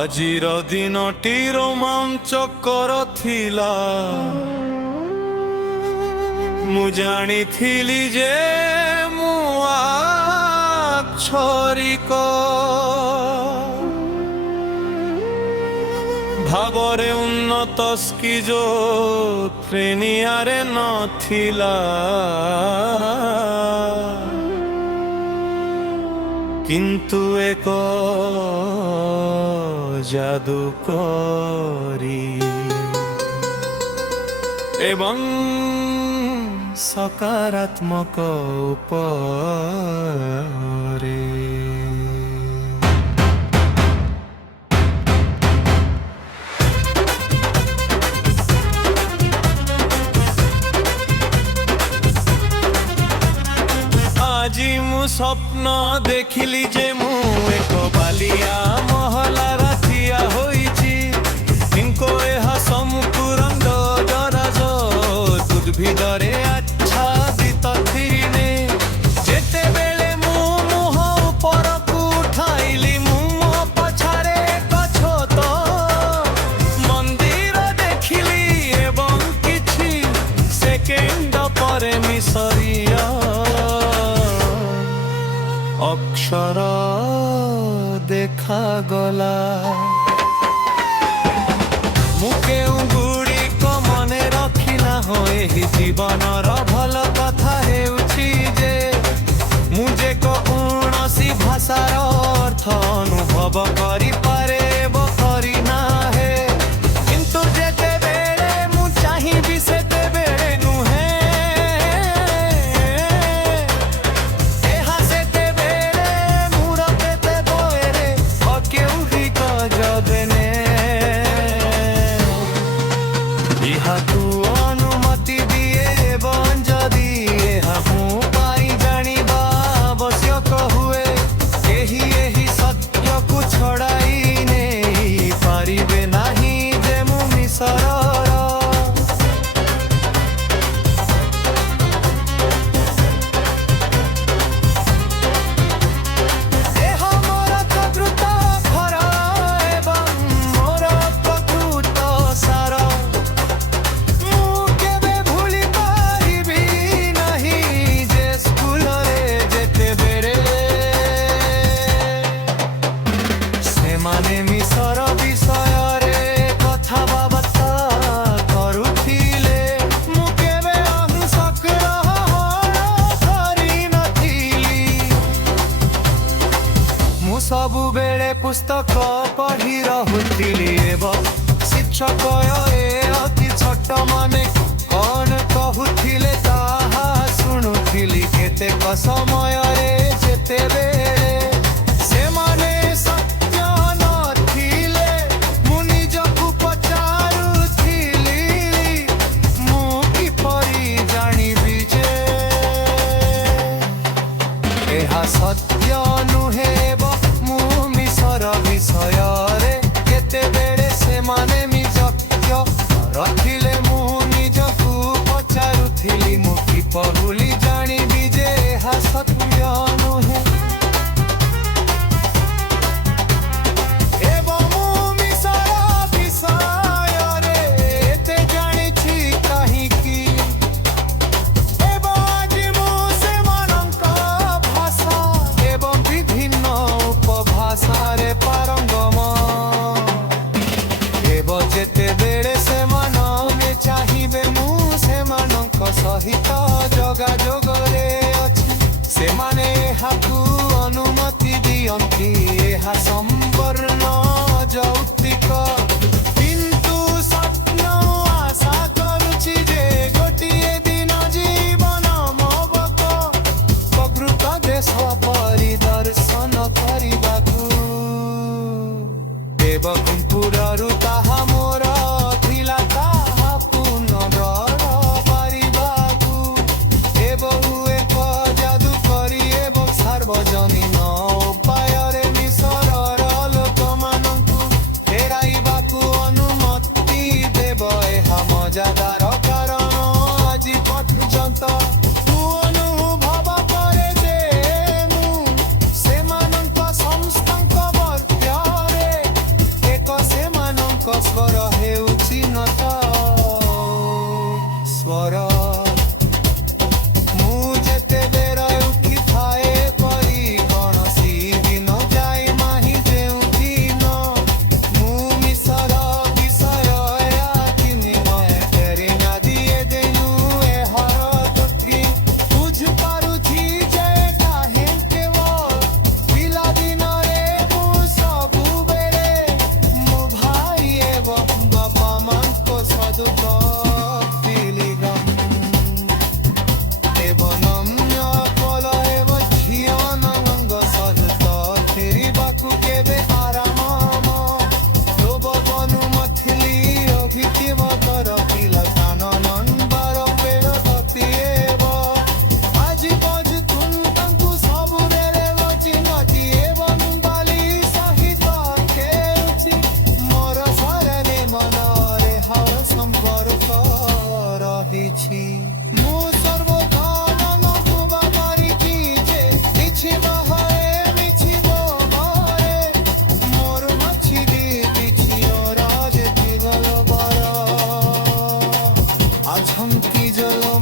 ଆଜିର ଦିନଟି ରୋମାଞ୍ଚକର ଥିଲା। ମୁଁ ଜାଣିଥିଲି ଯେ ମୁଁ ଆକ୍ଷରିକ ଭାବରେ ଉନ୍ନତ ସ୍କିଜୋଫ୍ରେନିଆରେ ନଥିଲା, କିନ୍ତୁ ଏକ ଯାଦୁକରୀ ଏବଂ ସକାରାତ୍ମକ ଉପରେ। ଆଜି ମୁଁ ସ୍ୱପ୍ନ ଦେଖିଲି ଯେ ମୁଁ ଏକ ବାଲିଆ ମହଲାରେ ଠିଆ ହୋଇଛି, କିନ୍ତୁ ଏହା ସମ୍ପୂର୍ଣ୍ଣ ଦରାଜ ଉଦ୍ଭିଦରେ ଆଚ୍ଛାଦିତ ଥିଲେ। ଯେତେବେଳେ ମୁଁ ମୁହଁ ଉପରକୁ ଉଠାଇଲି, ମୁଁ ମୋ ପଛରେ ଏକ ଛୋଟ ମନ୍ଦିର ଦେଖିଲି ଏବଂ କିଛି ସେକେଣ୍ଡ ପରେ ମିଶରୀୟ ଅକ୍ଷର ଦେଖାଗଲା। ମୁଁ କେଉଁ ଗୁଡ଼ିକ ମନେ ରଖିଲା ହଁ, ଏହି ଜୀବନର ଭଲ କଥା ହେଉଛି ଯେ ମୁଁ ଯେ କୌଣସି ଭାଷାର ଅର୍ଥ ଅନୁଭବ କରିପାରେ କରିନାହେ, କିନ୍ତୁ ଯେତେବେଳେ ମୁଁ ଚାହିଁବି ସେତେବେଳେ ନୁହେଁ। ଏହାକୁ ଅନୁମତି ଦିଏ ଏବଂ ଯଦି ଏହା ମୁଁ ପାଇଁ ଜାଣିବା ଆବଶ୍ୟକ ହୁଏ, କେହି ଏହି ସତ୍ୟକୁ ଛଡ଼ାଇ ନେଇ ପାରିବେ ନାହିଁ ଯେ ମୁଁ ମିଶରର ମିଶର ବିଷୟରେ କଥାବାର୍ତ୍ତା କରୁଥିଲେ। ମୁଁ କେବେ ଅଂଶଗ୍ରହଣ କରିନଥିଲି। ମୁଁ ସବୁବେଳେ ପୁସ୍ତକ ପଢ଼ି ରହୁଥିଲି ଏବଂ ଶିକ୍ଷକ ଅତି ଛୋଟ ମାନେ କ'ଣ କହୁଥିଲେ ତାହା ଶୁଣୁଥିଲି। କେତେକ ସମୟରେ ଯେତେବେଳେ ସେମାନେ ଏହା ସତ୍ୟ ନୁହେଁ, ମୁଁ ମିଶର ବିଷୟରେ କେତେବେଳେ ସେମାନେ ନିଜକ୍ଷ ରଖିଲେ ମୁଁ ନିଜକୁ ପଚାରୁଥିଲି, ମୁଁ କିପରି ଜାଣିବି ଯେ ଏହା ସତ୍ୟ ନୁହେଁ। ଏବଂ ମୁଁ ମିଶର ବିଷୟରେ ଏତେ ଜାଣିଛି କାହିଁକି, ଭାଷାରେ ପାରଙ୍ଗମ ହେବ। ଯେତେବେଳେ ସେମାନେ ଚାହିଁବେ ମୁଁ ସେମାନଙ୍କ ସହିତ ଯୋଗାଯୋଗରେ ଅଛି, ସେମାନେ ଏହାକୁ ଅନୁମତି ଦିଅନ୍ତି। ଏହା ସମ୍ପୂର୍ଣ୍ଣ ଯୌକ୍ତିକ, କିନ୍ତୁ ସ୍ୱପ୍ନ ଆଶା କରୁଛି ଯେ ଗୋଟିଏ ଦିନ ଜୀବନ ମୋବକ ପ୍ରକୃତ ଦେଶ ପରିଦର୍ଶନ କରିବାକୁ ଦେବକୁମ୍ପୁରରୁ ତାହା ମୋର ଥିଲା, ତାହା ପୁନର୍ବାର ପାରିବାକୁ ଏବଂ ଏକ ଯାଦୁକରୀ ଏବଂ ସାର୍ବଜନୀନ ଉପାୟରେ ମିଶରର ବର ମୁଁ ଯେତେବେଳେ ଉଠି ଥାଏ ପରି କୌଣସି ଦିନ ଯାଇ ନାହିଁ ଯେଉଁ ଦିନ ମୁଁ ମିଶର ବିଷୟ ବିନିମୟ ଫେରି ନା ଦିଏ ଦେନୁ ଏହାର ତୃପ୍ତି ବୁଝିପାରୁଛି ଯେ କାହିଁ କେବଳ ପିଲାଦିନରେ ମୁଁ ସବୁବେଳେ ମୋ ଭାଇ ଏବଂ ବାପା ମାଙ୍କ ସଦୁକ ମୁଁ ସର୍ବଦା ମନକୁ ବାହାରିଛି ଯେ କିଛି ବାହାରେ ମିଛିବ ଘରେ ମୋର ମଛିରେ ବିଛିଅ ରାଜ ଥିବ ବର ଆଝନ୍ତି ଜଲ